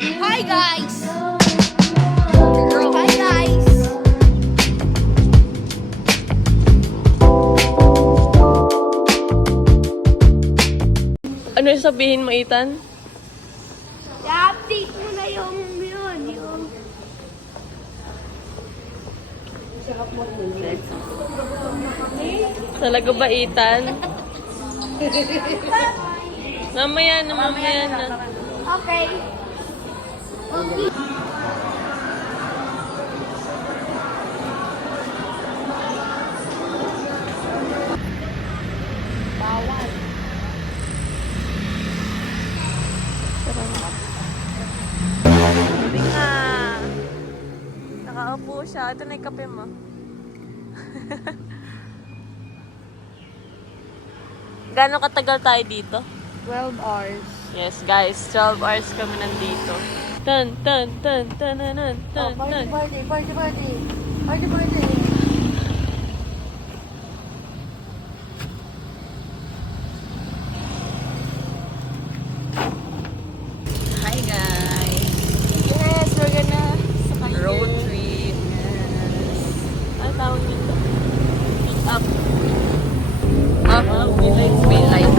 Hi guys! Hi guys! Ano yung sabihin mo, Ethan? I-update mo na yung yun, yung... Talaga ba, Ethan? Mamaya na, mamaya na. Okay. Bawal. Hindi nga. Nakaupo siya. Ito na yung kape mo. Gano'ng katagal tayo dito? 12 hours. Yes, guys. 12 hours kami nandito. Tan, tan, tan, tan, tan, tan, tan, tan. Party. Party. Hi, guys. Yes, we're gonna sakay Road trip. Yes. Ano tawag nito? Up. Up. May lights.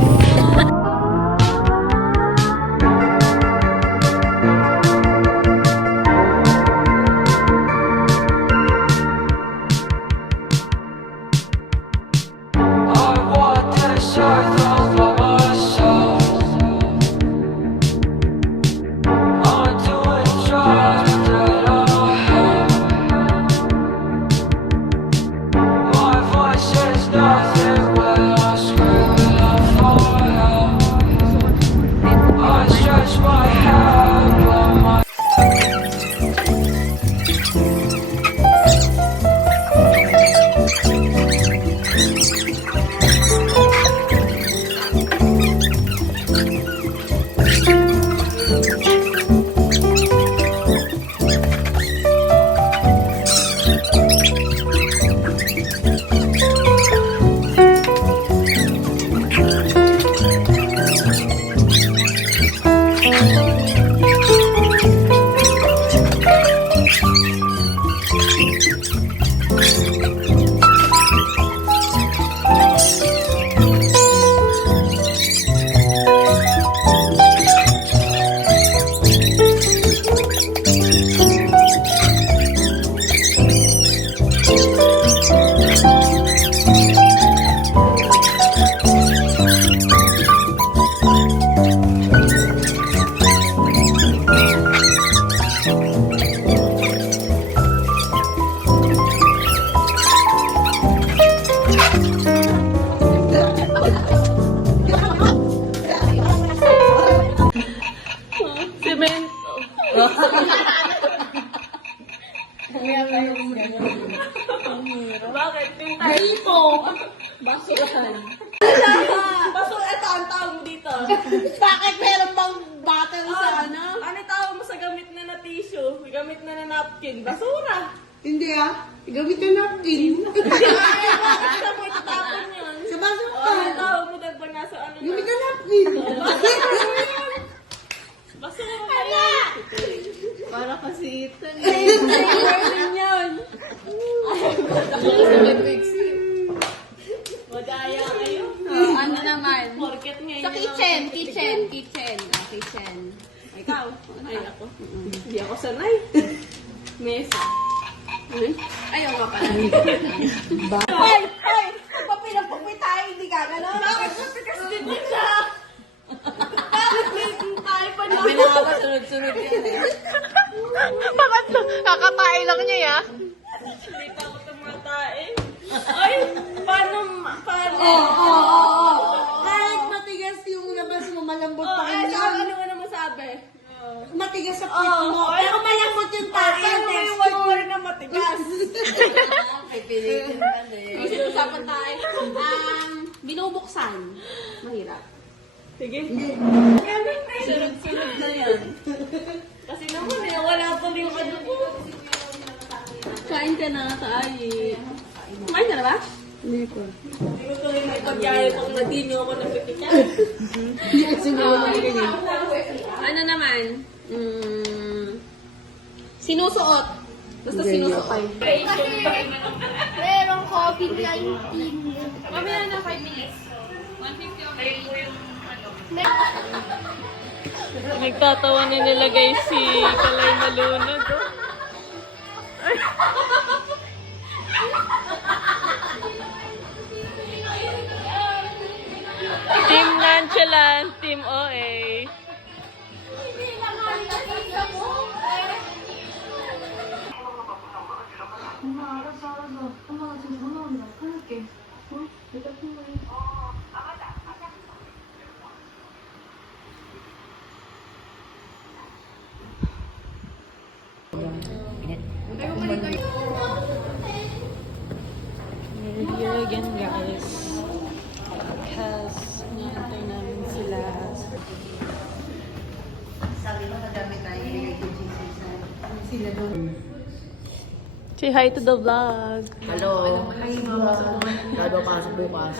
Bakit? Dito! Basurahan. Basura, ito ang tawag mo dito. Bakit meron bang bottle sa ano? Ano tawag mo sa gamit na na tissue? Gamit na na napkin? Basura. Hindi gamit na napkin. Bakit sa mo itatapon yun? Sa baso Ano tawag mo dagpa nasa ano na? Gamit na napkin. Basura na yan. Para kasi ito. Ayun yun. Madaya kayo. Ano naman? Porket ngayon. Sa kitchen. Ikaw? Ay, ako. Hindi ako sanay. Mesa. Ayaw nga pala. Hoy! Pagpapinagpagpay tayo, hindi ka gano'n? Bakit mo tigas din mo siya? Bakit may tayo pa na? Pinaka sunod-sunod yan eh. Bakit? Kakatae lang niya ya? Hindi pa ako tumatae. Ay! Paano? Kahit matigas yung labas mo, malambot pa rin Ay, yan. ano mo naman sabi? Matigas sa puwit mo. Pero malambot yung tae yung May texture. word na matigas. Kasi usapan tayo. Binubuksan. Mahirap. Sige. Sunod-sunod na yan. Kasi naman wala pa rin yung ano ko. Kain ka na tayo. Kumain ka na ba? Hindi ko. Hindi ko tuloy may pagyayo pang nadinyo ako ng pipikan. Hindi kasi mo naman ganyan. Ano naman? Sinusuot. Basta sinusuot. Merong COVID-19. Mamaya na 5 minutes. 150 okay. Nagtatawa na nila guys si Kalay Malunod. Oh. Team Nonchalant, Team OA. We're here again guys. Because nihintay namin sila. Sabi mo madami tayo bigay kay Jesus. Sila doon. Say hi to the vlog. Hello. Lalo pasok bukas.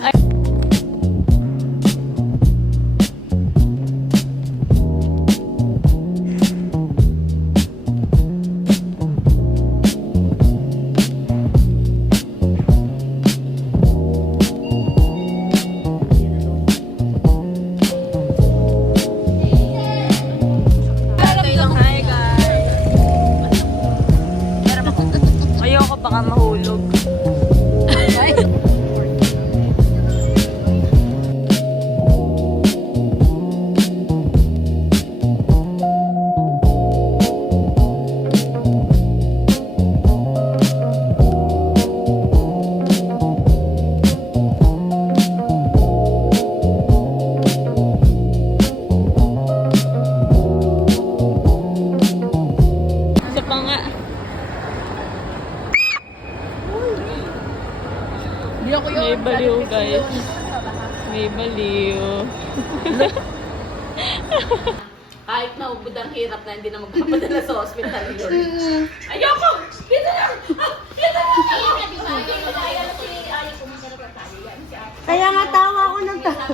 Ayoko baka mahulog. Isa pa nga. May baliw guys. May baliw. Kahit na ubod ang hirap na hindi na magpapadala sa hospital yun. Ayoko! Dito lang! Dito lang! Kaya nga tawa ako ng tawa.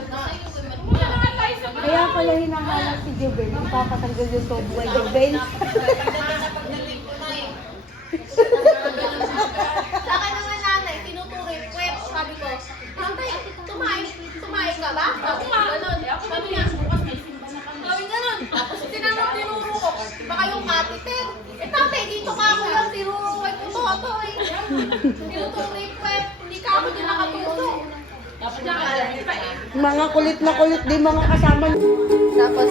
Kaya pala hinahanap si Jubel. Ipapatanggal yung sobo ay Jubel. Sa akin naman nanay, tinutuloy, web, sabi ko, Nantay, tumain ka ba? Ako nga. Ganon. Sabi niya, sabi ganon. Tapos tinuro ko, baka yung catheter. Eh tatay, dito ka ako lang, tinuro ko ito eh. Tinutuloy, web, hindi ka ako din nakatuto. Mga kulit na kulit din mga kasama. Tapos,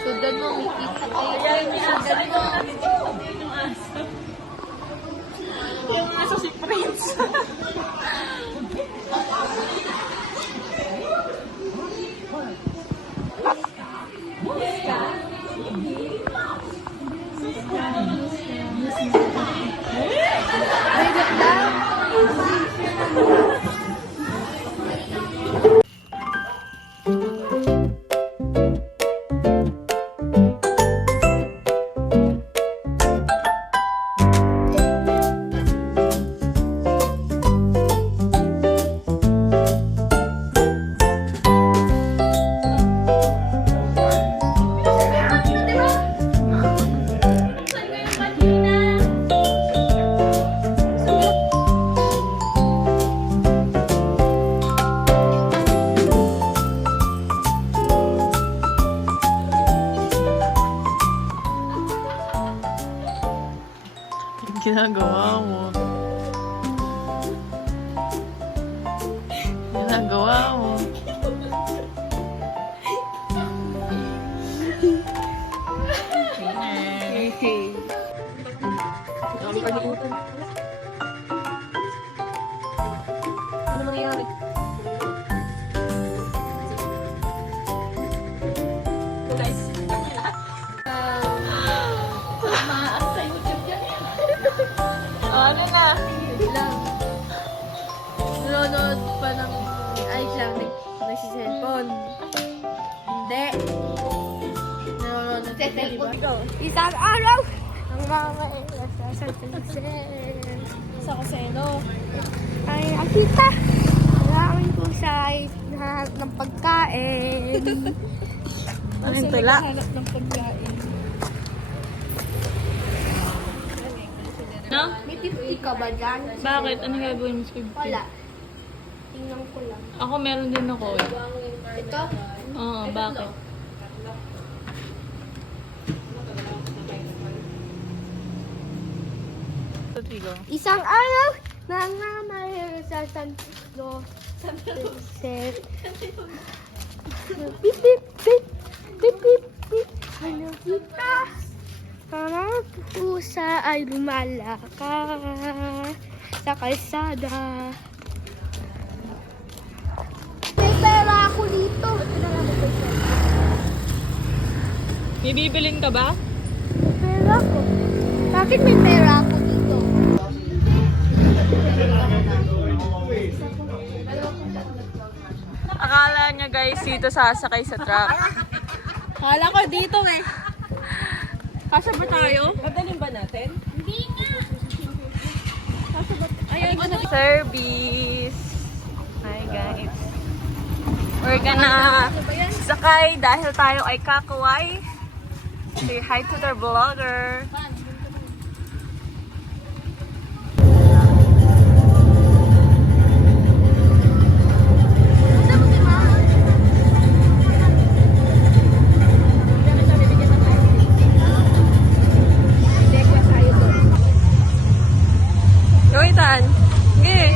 sundan mo, makikita kayo. Yung aso si Prince. Ginagawa mo. Ginagawa mo. Ano nangyayari? Guys. Ano na? Lang. Nanonood pa ng ay lang si cellphone. Hindi. Nanonood ng TV ba? Isang araw ang mama eh. Sa Sa kaseno. ay, akita. Maraming pusa ay nahanap ng pagkain. Anong tula? Nahanap ng pagkain. No? May 50 ka ba dyan? Bakit? Ano gagawin mo sa 50? Wala. Tingnan ko lang. Ako meron din ako eh. Ito? Oo, bakit? Tigo. Isang araw nangamay sa Santo Joseph. Pip, pip, pip. Pip, pip, pip. Ano kita? Mga pusa ay lumalakad sa kalsada. May pera ako dito. May bibilin ka ba? May pera ako. Bakit may pera ako dito? Akala niya guys dito sasakay sa truck. Akala ko dito eh. Kasya ba tayo? Madalin ba natin? Hindi nga. Ayun ba natin? Service. Hi guys. We're gonna sakay dahil tayo ay kakaway. Say hi to the vlogger. Yoitan. Okay.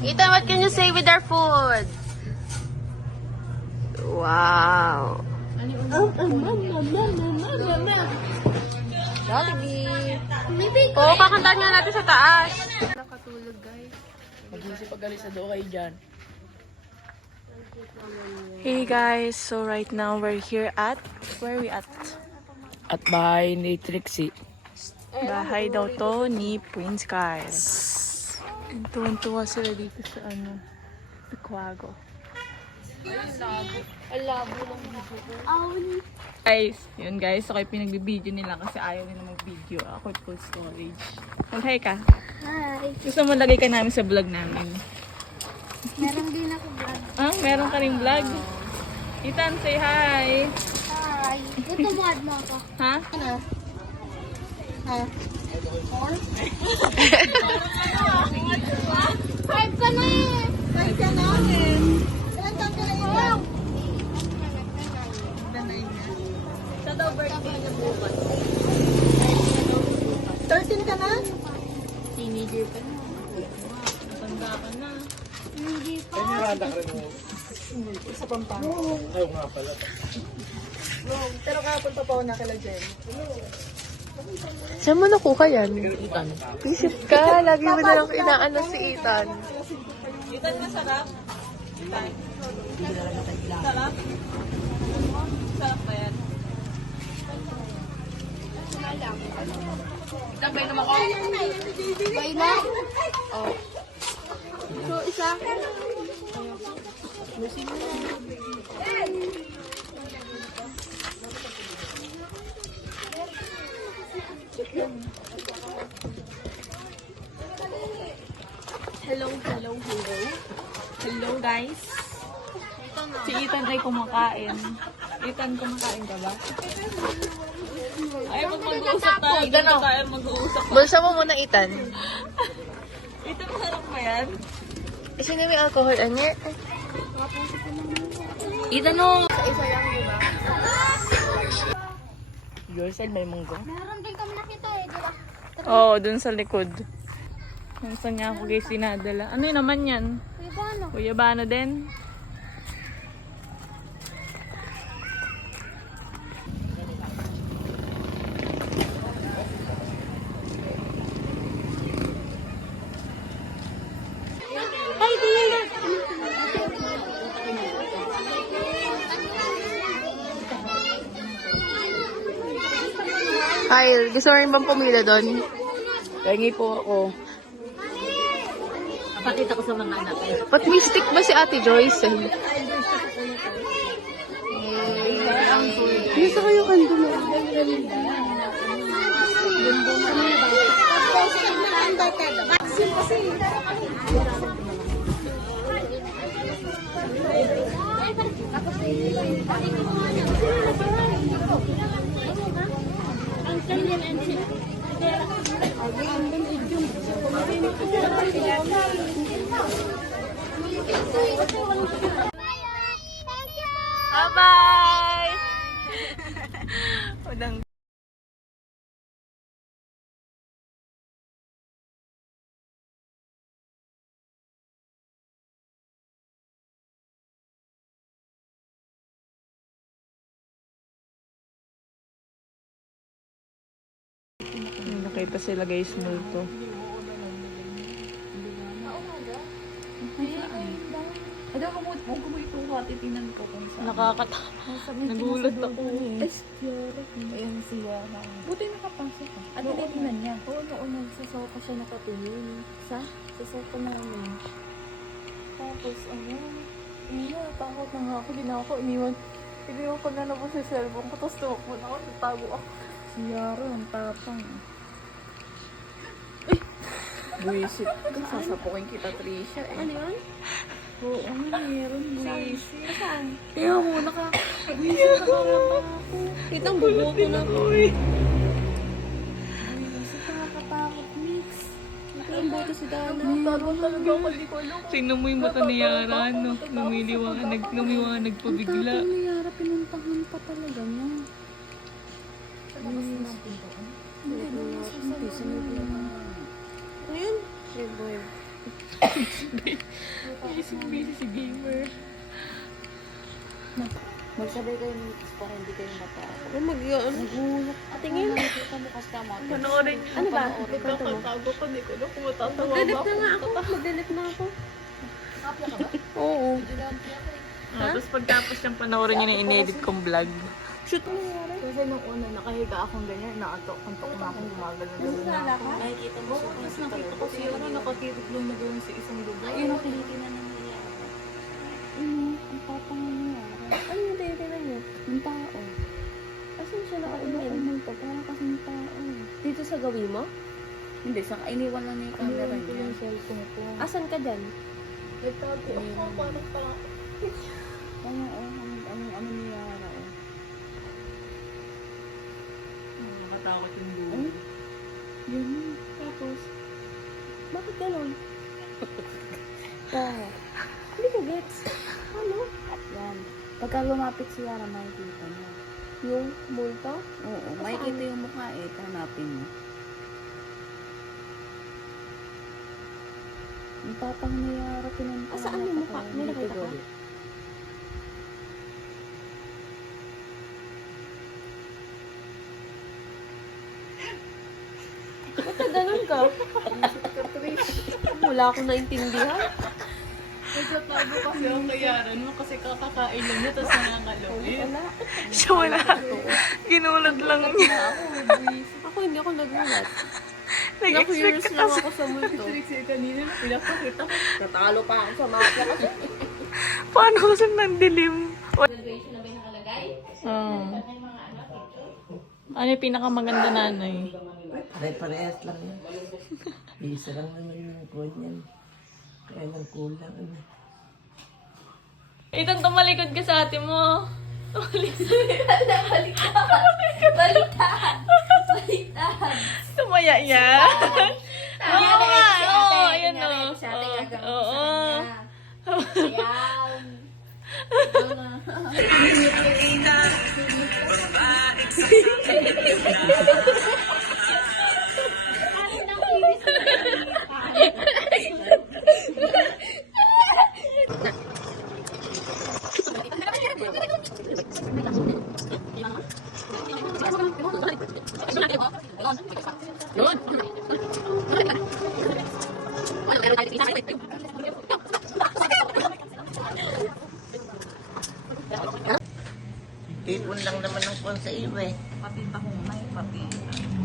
Ethan, what can you say with our food? Wow. Maybe. Oo, kakantahan nga natin sa taas. Nakatulog guys. Hey guys, so right now we're here at, where are we at? At bahay ni Trixie. Bahay daw to ni Prince Kyle. Tuwan-tuwa sila dito sa Picuago. Guys, yun guys, okay pinagbibideo nila kasi ayaw nila mag-video. Ako full storage. Mag-hi ka. Hi. Gusto mo lagay ka namin sa vlog namin. Meron din ako vlog. Ah, meron ka rin vlog? Ethan, say hi! Hi. Ito mo add mo ako. Ha? Ano? Ha? 5 ka na eh. 5 ka na eh. Ilan taon ka na ito? Sa daw birthday na bukas. 13 ka na? Teenager ka na. Matanda ka na. Hindi pa. Pero kahapon pa ako nakala Jen. Saan mo nakuha yan? Visit ka. Lagi mo na lang inaano si Ethan. Ethan, masarap? Ethan? Sarap? Sarap ba yan? Sabay naman ko. Bay na? Oh. So, isa? Hello, hello, hello. Hello guys. Si Ethan ay kumakain. Ethan, kumakain ka ba? Ay, mag-uusap tayo. Dito tayo mag-uusap. Bulsa mo muna, Ethan. Ethan, masarap ba yan? Sino may alcohol? Anye? Ethan, no! Isa lang, di ba? Your side may munggo. Meron din kami nakita eh, di ba? Oo, dun sa likod. Kung saan nga ako guys sinadala. Ano yun naman yan? Kuya Bano. Kuya Bano din? Kyle, gusto mo rin bang pumila doon? Pahingi po ako. Pakita ko sa mga anak eh. Ba't may stick ba si Ate Joyce? Gusto ko yung kando mo. Bye-bye! Udang. Nakita sila guys multo. Nakakata. Nagulat ako eh. Ayan siya. Buti nakapasok ka. At tinitingnan niya. Oo, noon nagsasopa siya nakatingin. Sa sofa namin. Tapos takot na nga ako. Di na ako iniwan. Iniwan ko na naman sa cellphone ko. Tapos tumakbo na ako. Natago ako. Si Yaro, ang tapang. Buisit ka. Sasapukin kita, Trisha eh. Ano yun? Oo, meron buisit. Saan? Kaya mo, buisit na ako. Kitang bubuto na ako. Buisit, nakakatakot, Mix. Ito ang buto si Dana. Meron talaga ako, di ko alam. Tingnan mo yung mata ni Yara, no? Lumiwanag pa bigla. Tapos ni Yara, pinuntahan pa talaga niya. Sa labas ng pintuan? Hindi, sunod lang. Ano yun? Boy. Busy si gamer. Magsabay kayo ng mix para hindi kayo matakot. Ano Nagulok. Tingin. Nakita mo kasi tama. Panoorin niyo. Ano ba? Nakatago ko, di ko na kung matatawa Mag-delete na nga ako. Mag-delete na ako. Oo. Tapos pagtapos niyang panoorin niyo na in-edit kong vlog. Kasi nung una, nakahiga akong ganyan, naantok-antok na akong gumagano na ako. Nakikita mo siya. Tapos nakita ko siya na nakatipid lang na doon sa isang lugar. Ayun ang tinitingnan ng nangyayari. Ang papang nangyayari. Ano yung tinitingnan niya? Yung tao. Asan siya nakatingin? Umulto, parang kasing tao. Dito sa gawi mo? Hindi, iniwan lang niya yung camera niya. Yung cellphone ko. Asan ka dyan? Nagtago ako, parang parang. Ano nangyayari? Nakatakot yung buhay. Yun. Tapos, Bakit ganun? Hindi ko gets. Ano? yan. Pagka lumapit si Yara, makikita niya. Yung multo? Oo, makikita yung mukha eh. Hanapin mo. Ang tapang ni Yara, pinunta. Saan yung mukha? May nakita ka? Ba't ka ganun ka? Wala akong naintindihan. Nagtatago kasi ako kay Yaran mo kasi kakakain lang niya tapos nangangalawin. Siya wala. Ginulat lang niya. Ako hindi ako nagulat. Nag-expect ka lang kasi. ako sa multo. Kasi kanina pinapakita ko. Natalo pa ako sa mafia kasi. Paano kasi nandilim? Graduation na ba yung nakalagay? Ano yung pinakamaganda nanay? Pare-parehas lang yan. Isa lang naman yung kuwan yan. Kaya lang kulang. Itong tumalikod ka sa ate mo. Tumaya yan. Oo nga. Oo, ayan o. Oo. Ayan. Tipon lang naman ng kwan sa iyo eh. Pati tahumay, pati.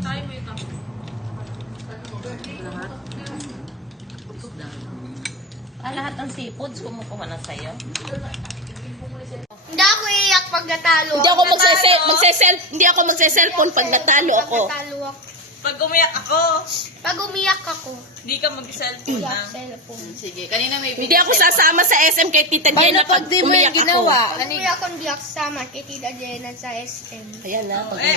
Tayo mo ito. Lahat ng seafoods kumukuha na sa'yo. Hindi ako iiyak pag natalo. Hindi ako magse-cellphone pag natalo ako. Natalo ako. Pag umiyak ako, Pag umiyak ako, hindi ka mag-cellphone na. cellphone. Sige, kanina may Hindi ako sasama sa SM kay Tita Jenna pag umiyak ako. Pag umiyak ako, hindi ako sama kay Tita Jenna sa SM. Ayan na. Eh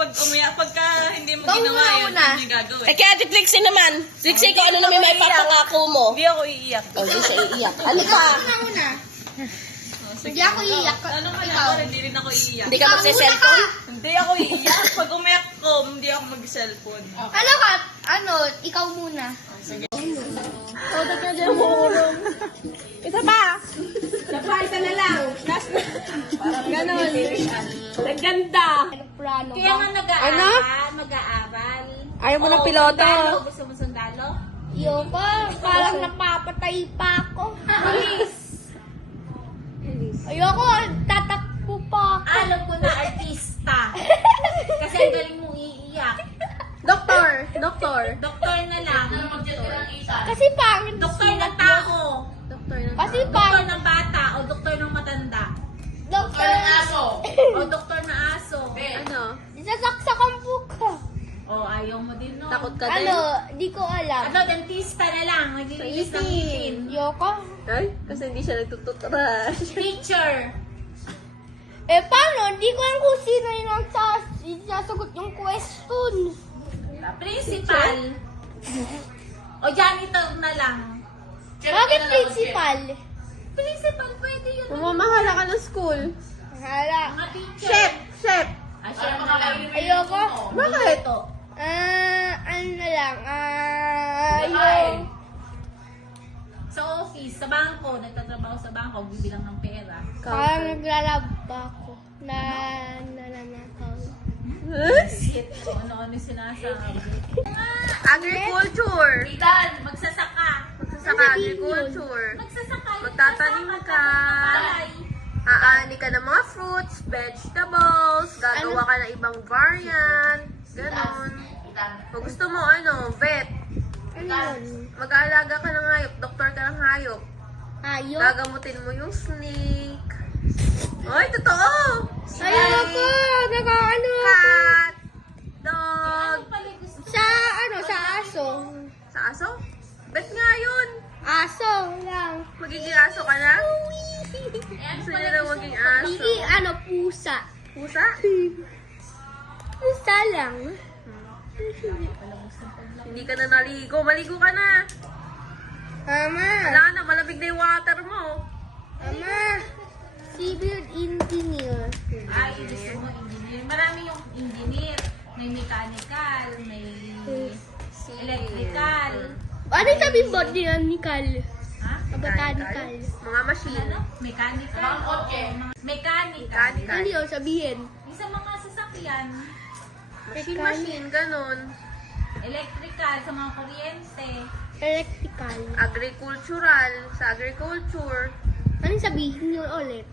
pag umiyak, pagka hindi mo Ikaw ginawa muna yun, una. hindi gagawin. Eh kaya Ate Trixie naman. Trixie, ikaw ano naman may papangako mo? Hindi ako iiyak. Oh, di siya iiyak. Ano pa? Una. Hindi ako iiyak. Ano man ako, hindi rin ako iiyak. Hindi ka magse-cellphone? Hindi ako iiyak. Pag umiyak ko, hindi ako mag-cellphone. Ano ka? Ano? Ikaw muna. Naganda. Plano Kaya ba? nga mag-aaral. Ayaw mo ng piloto? Gusto mo sundalo? Yoko, parang napapatay pa ako. Ayoko, tatakbo pa ako. Alam ko na artista. Kasi ang galing mong iiyak. Doktor. Doktor na lang. Kasi pangit. Doktor ng tao. Kasi Doktor pangit. ng bata o doktor ng matanda. Doktor ng aso. O doktor na aso. Ano? Isasaksak ang buka. O ayaw mo din no. Takot ka Ano? Di ko alam. Ano, dentista na lang. Naglilinis ng ngipin. Yoko. Ay, kasi hindi siya nagtututrush. Teacher. Eh, paano? Di ko alam kung sino yung sasagot yung question. Principal. O janitor na lang. Bakit principal? Principal, pwede yun. Mamamahala ka ng school. Hala. Mga teacher. Chef. Chef na lang. Ayoko. Bakit? Ano na lang. Yung... Sa office, sa bangko, nagtatrabaho sa bangko, bibilang ng pera. Parang naglalab pa ako. Nananakaw. So, ano-ano yung sinasabi. Agriculture. Itan, magsasaka. Magsasaka agriculture. Magsasaka. Magtatanim ka. Palay. Aani ka ng mga fruits, vegetables, gagawa ka ng ibang variant. Ganon. Kung gusto mo, vet. Ano yun? Mag-aalaga ka ng hayop, doktor ka ng hayop. Ayok? Gagamutin mo yung snake. Ay, totoo! Ayoko! Nakaano ako. Cat, dog, Sa aso. sa aso? Bet nga yun! Aso lang. Magiging aso ka na? Gusto niya lang maging aso. Hindi, pusa. Pusa? Pusa lang. Hindi ka na naligo. Maligo ka na. Ama. Wala na, malamig na yung water mo. Ama. Civil engineer. Ay, gusto mo engineer. Marami yung engineer. May mechanical, may electrical. Ano yung sabi botanical? Ha? Botanical. Mga machine. Ano? Mechanical. Mechanical. Mechanical. Ano yun sabihin? Yung sa mga sasakyan. Machine, ganun. Electrical, sa mga kuryente. Electrical. Agricultural, sa agriculture. Ano yung sabihin yun ulit?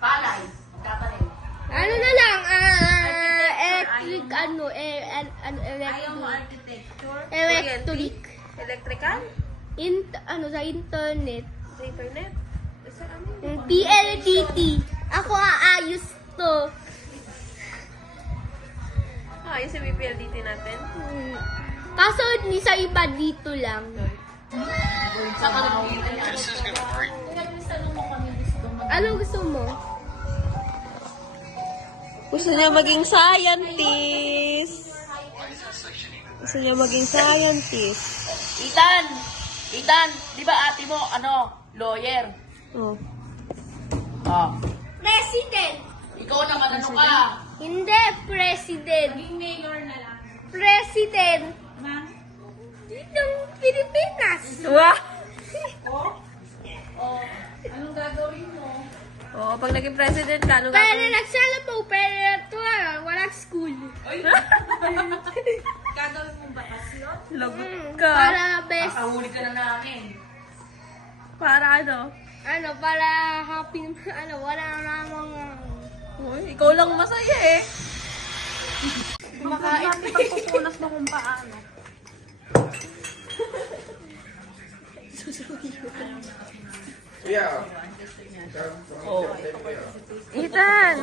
Palay. Tatanim. Ano na lang? Electric, Ayaw mo Electric. architecture. Electric. Electrical? Sa internet. Sa internet? Sa ano? Yung PLDT. Ako aayos to. Yung sa BPLDT natin. Kaso hindi sa iba dito lang. Sa kalawin. Tanong mo kami gusto mo. Ano gusto mo? Gusto niya maging scientist. Gusto niya maging scientist. Itan, di ba ate mo, lawyer? Oh. Oh. President! Ikaw naman, ano ka? Hindi, President. Mayor na lang. President. Ng Pilipinas. Wow! Anong gagawin mo? Oo, pag naging president ka, ano Pero gagawin? nagsala po, pero ito walang school. Gagawin mo bakasyon? Lagot ka. Para best, Kahuli ka na namin. Para ano? para happy, wala namang, Uy, ikaw lang masaya eh. Kumakain at pagpupunas mo kung paano. Ethan!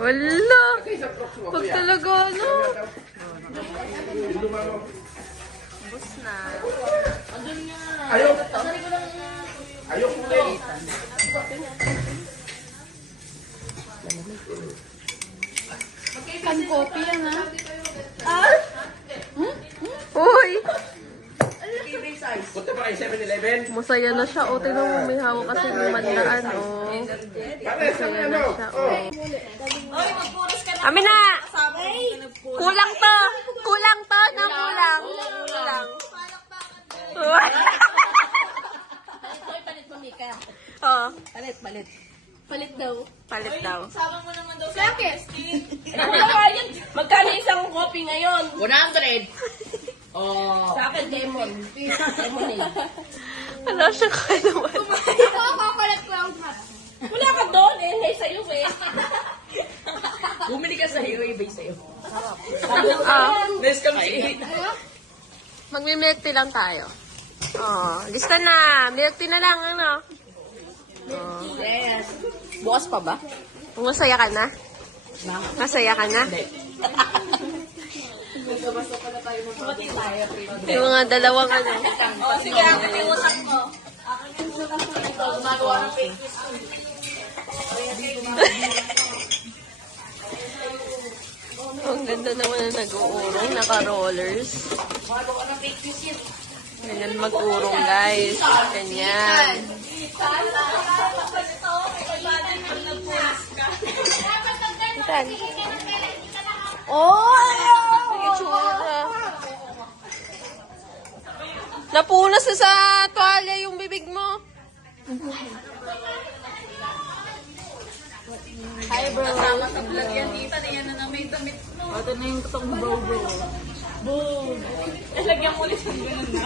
Wala! Pag talaga ano? Bus na. Pan-copy yan ha. Uy! Punta pa kayo 7-Eleven. Masaya na siya. O, tingnan mo, may hawak kasi yung mandaan. O. Pares kami ano? Amin na! Kulang to! Kulang to! Na kulang! Kulang. Ito'y palit mo, Mika. Oo. Palit. palit daw. Palit daw. Sama mo naman daw Sa akin. Magkano isang kopi ngayon? 100. Sa akin, lemon. Lemonade. Wala siya kaya naman. Ako, collect cloud hat. Wala ka doon eh. Hey, sa'yo eh. Bumili ka sa Hero Bay sa'yo. Ah, Let's come see. magmi-milk tea lang tayo. Oh, lista na. Milk tea na lang, ano? Yes. Bukas pa ba? Masaya ka na? Masaya ka na? Yung mga dalawang ano. Sige, akin yung utak mo. Gumagawa ng fake news. Ang ganda naman na nag-uurong. Naka-rollers. Gumagawa ng fake news yun. Ganyan mag-urong, guys. Ganyan. Itan. Oh! Itsura. Napunas na sa tuwalya yung bibig mo. Hi bro. Kasama sa vlog yan, tita. Yan na may damit mo. Ito na yung totoong bro. Boom! Lagyan mo ulit yung ganun na.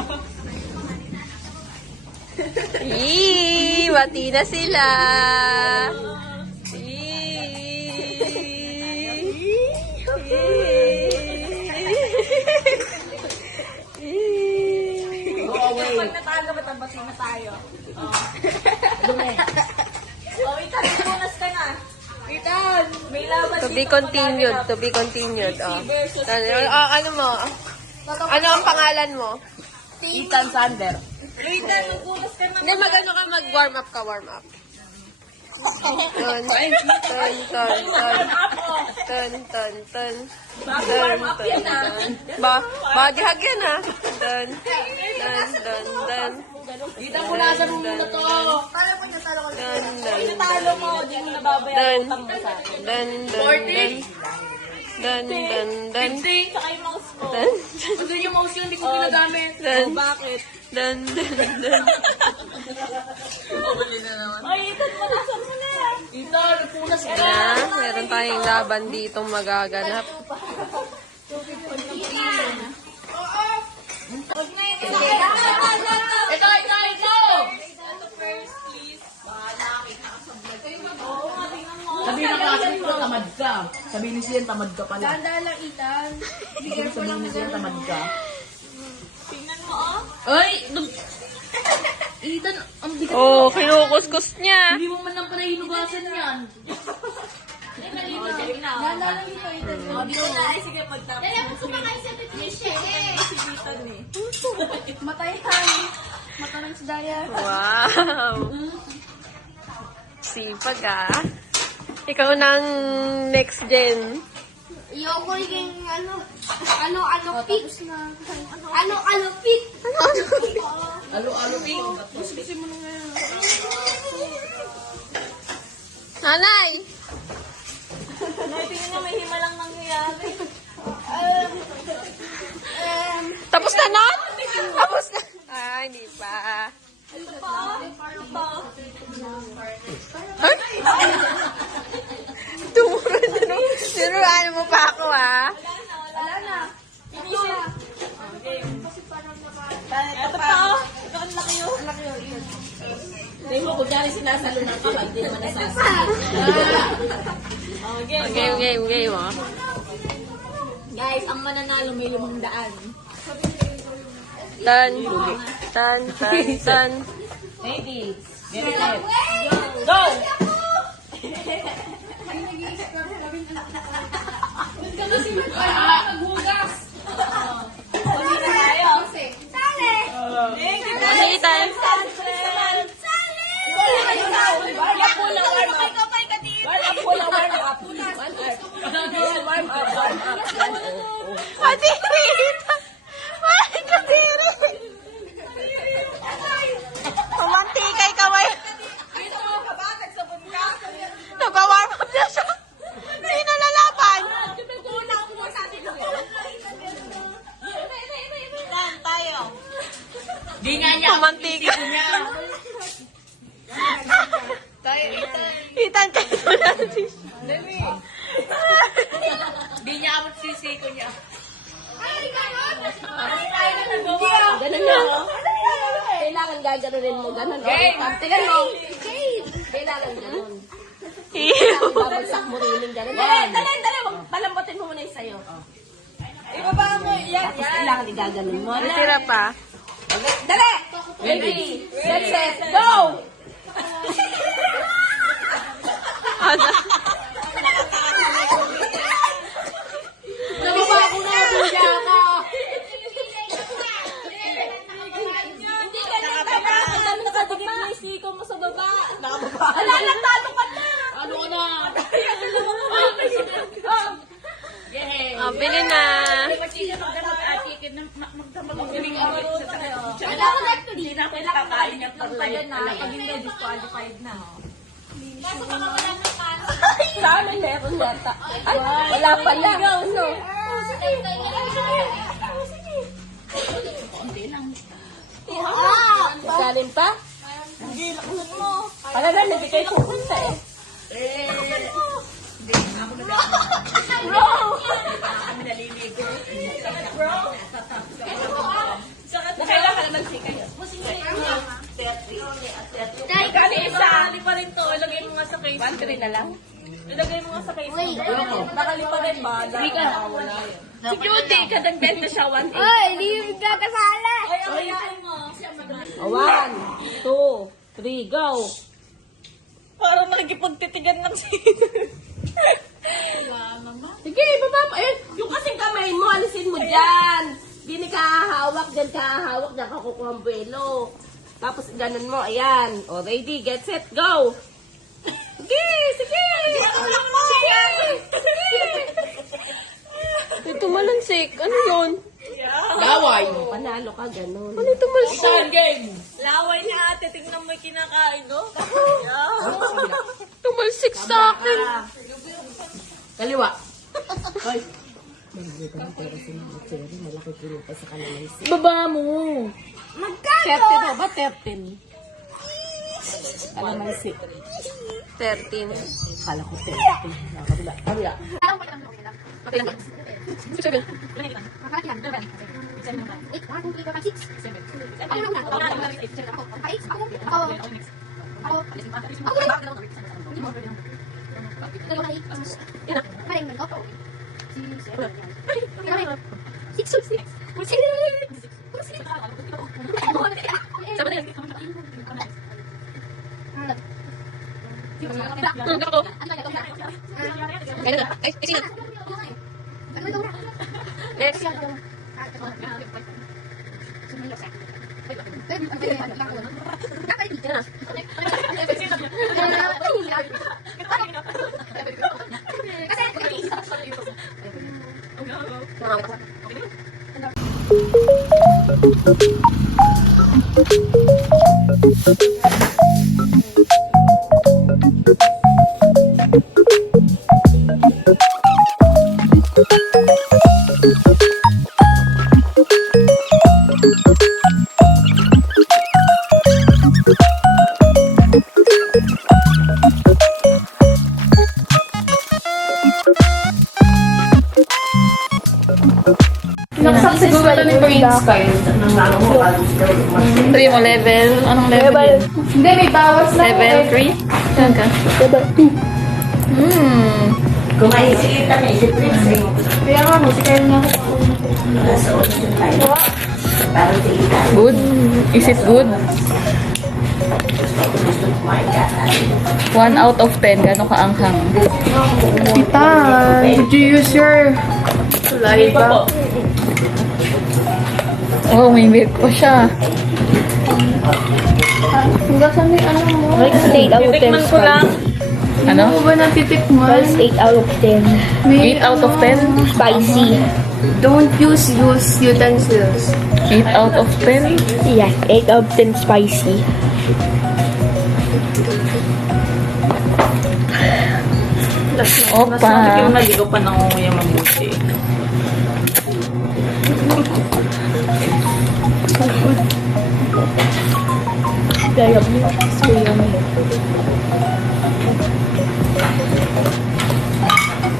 Eee! Bati na sila! Pag natalo, matabati na tayo. Oh, Itan, punas ka na. Itan, may laban To be continued. To be continued. Oh. Ano mo? Ano ang pangalan mo? Ethan Sander. Itan, magpunas ka na. Hindi, mag-ano ka, mag-warm up ka, warm up. Ton, ton, ton, ton, ton, ton, ton. Warm up yan ah. Body hug yan ah. Ton, ton, ton, ton. Ethan, punasan mo muna to. Ton, ton, Talo mo, di mo nababayaran ton, utang mo sa akin. ton, ton, ton. Don, don, don. Hindi, tsaka yung mouse ko. Don, Ano yung mouse yun? Hindi ko ginagamit. don, Bakit? don, don, don. Ay, Itan, punasan mo na yan. Ethan, nagpunas ka. Ayan, meron tayong laban dito magaganap. Ito! Sabi na kasi ko, tamad ka. Sabi ni Sian, tamad ka pala. Tanda lang, Ethan. Sabi ni Sian, tamad ka. Tingnan mo, oh. Ay! Ethan, ang bigat. Oh, kinukuskus niya. Hindi mo man lang pala hinugasan yan. Tanda lang dito, Ethan. Oh, dito na. Ay, sige, pagtapos. Dali, gusto pa kayo sa nutrition eh. Si Itan eh. Matayan. Mata ng sidaya. Wow. Sipag ah. Ikaw ng next gen. Ayoko yung pick. Ano, pick. Alo-alo, Ping. Nanay! Tingnan nga, may himalang nangyayari. Tapos na nun? Tapos na. Ah, hindi pa. Ay! Turuan mo pa ako, ha? Ito pa. Ito ang laki yun. Tingin mo, kunyari sinasalo ng kamay, hindi naman nasasalo. Game, oh. Guys, ang mananalo may 500. Tan. Ladies, get it left. Go! Tan. Kadiri! Ay, kadiri! Mamantikay ka, may. Nag-warm up na siya. Sino lalaban? Di nga niya. Mamantika. Itan ka na. Di niya abot sisiko niya. Ganun na, no? Kailangan gaganunin mo, ganun. Tingnan mo. Kailangan ganun. Babagsak mo rin yung ganun. Dali. Palambutin mo muna yung sayo. Ibaba mo. Yan. Kailangan igaganon mo. Tira pa. Dali! Ready, set, go! Nababa ko na, buya ka! Hindi ka nakababa. Dami nakadikit na yung siko mo sa baba. Nakababa. Ala, nagtalo ka na! Ano ka na? Oh, bili na. Kailangan actually. Kailangan kain yung paglayan na. Pag hindi, disqualified na. Sana meron yata. Ay, wala pala. Ano? Salin pa? Wala na, nabigay ko punta eh. Nakailan ka naman sika yun? Kani isa. Kani pa rin to. Ilagay mo nga sa case. 1-3 na lang. Ilagay mo nga sa case. Nakalipa rin ba? Rika. Si Judy, kadagdag na siya 1-8. Ay, hindi ka kasala. Ay, mo. 1, 2, 3, go! Parang nakikipagtitigan lang siya. Sige, baba pa. Eh, yung kasing kamay mo, alisin mo dyan. Di ka hahawak, dyan ka hahawak, dyan ka kukuha ang buwelo. Tapos ganun mo, ayan. O, ready, get set, go! Sige! Ito malansik. Ano yun? Laway! Panalo ka, ganun. Ano ito malansik? Game. Laway ni ate. Tingnan mo yung kinakain, no? Tumalsik sa akin. Kaliwa. Hoy. Malaki ka ng pera sa mga cherry. Malaki kinupa sa kalamansi. Baba mo. 13 daw ba? 13. Kalamansi. 13. Kala ko 13. Kabila. Next. siguro ito ni Korean style. Three mo level. Anong level? Hindi, may bawas na. Level 3? Saan ka? Kumain si Ita, may si Prince eh. Kaya nga, musical nga ako. Nasa ocean tayo. Parang si Ita. Good? Is it good? Gusto kumain ka. 1 out of 10. Gano'ng kaanghang? Tita, did you use your saliva? Oh, may milk pa siya. Hanggang saan may ano mo? Titikman ko lang. Ano mo ba natitikman? 8 out of 10. 8 out of 10? Spicy. Don't use utensils. 8 out of 10? Yeah, 8 out of 10 spicy. Opa. Hindi ko pa nangunguya mabuti.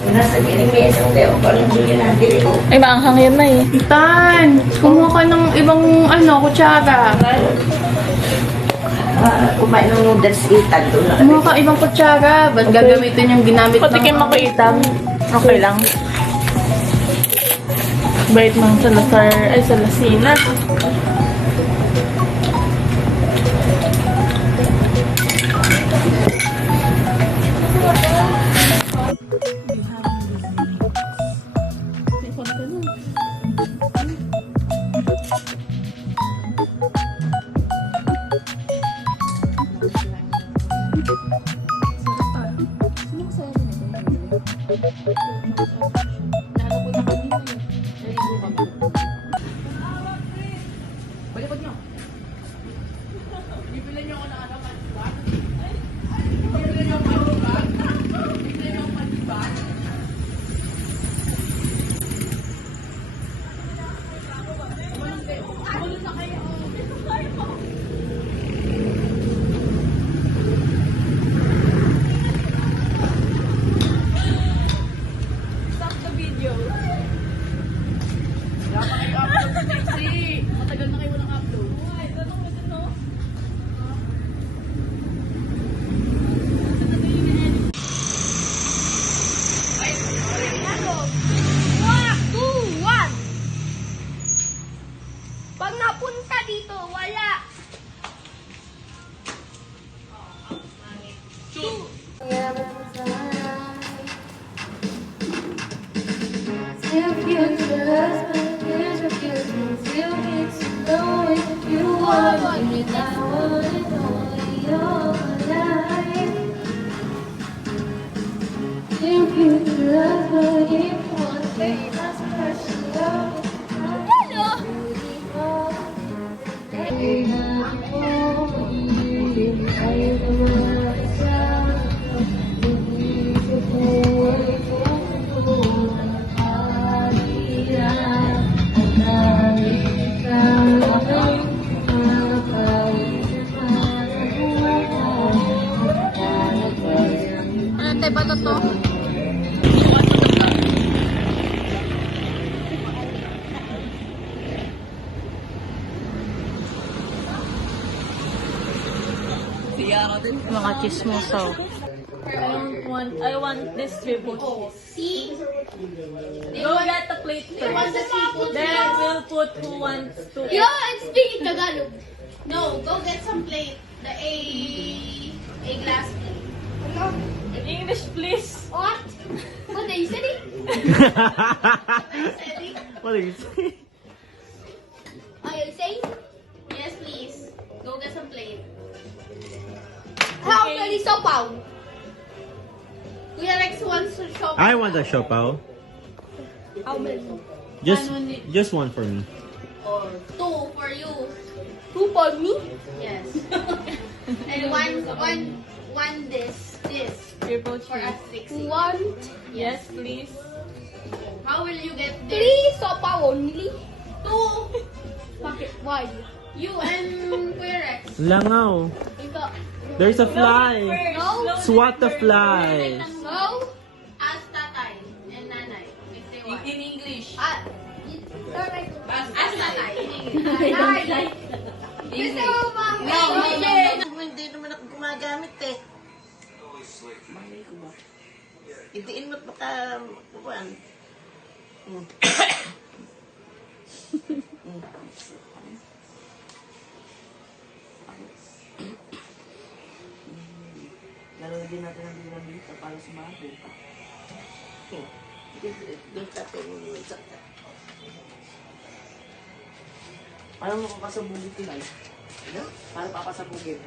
Nasa giling-mesang tayo. Parang hindi natin eh. Ay, maanghang yan na eh. Titan, kumuha ka ng ibang kutsara. Kumain ng noodles Ita. Doon na. Kumuha ka ibang kutsara. Ba't gagamitin yung ginamit Patikim ako itam. Okay lang. Bait mang salasar. Ay, salasina. Pag napunta dito, wala. Still cute, husband, here's a few things. Still needs to know if you want me. I want it all your life. Still cute, husband, if you want me. That's personal. Ano ba to? Mga chismoso. I want this triple cheese. See? Go get the plate first. Then we'll put who wants to Yo, I'm speaking Tagalog. No, go get some plate. The a glass plate. English, please. What? What are you saying? What are you saying? Are you saying? Yes, please. Go get some plate. How many sopaw? Kuya Rex wants to shop. I want a siopaw. How many? Just one for me. Or 2 for you. 2 for me? Yes. And one this Triple for us cheese. 6. 1, Yes, please. How will you get 3 this? sopaw only? 2. Bakit? Why? You and Kuya Rex. Langaw. Ikaw. There's a fly. No? Swat the flies. No? Ask tatay and nanay if they want. In English. Alright. Gusto mo ba? Hindi naman ako gumagamit eh. Malay ko ba? Itiin mo't baka kukuhan. Lalo din natin ang dinamita para sumabi. Doon ka ito. Paano mo kakasabugin kilay? Ano? Paano papasabugin?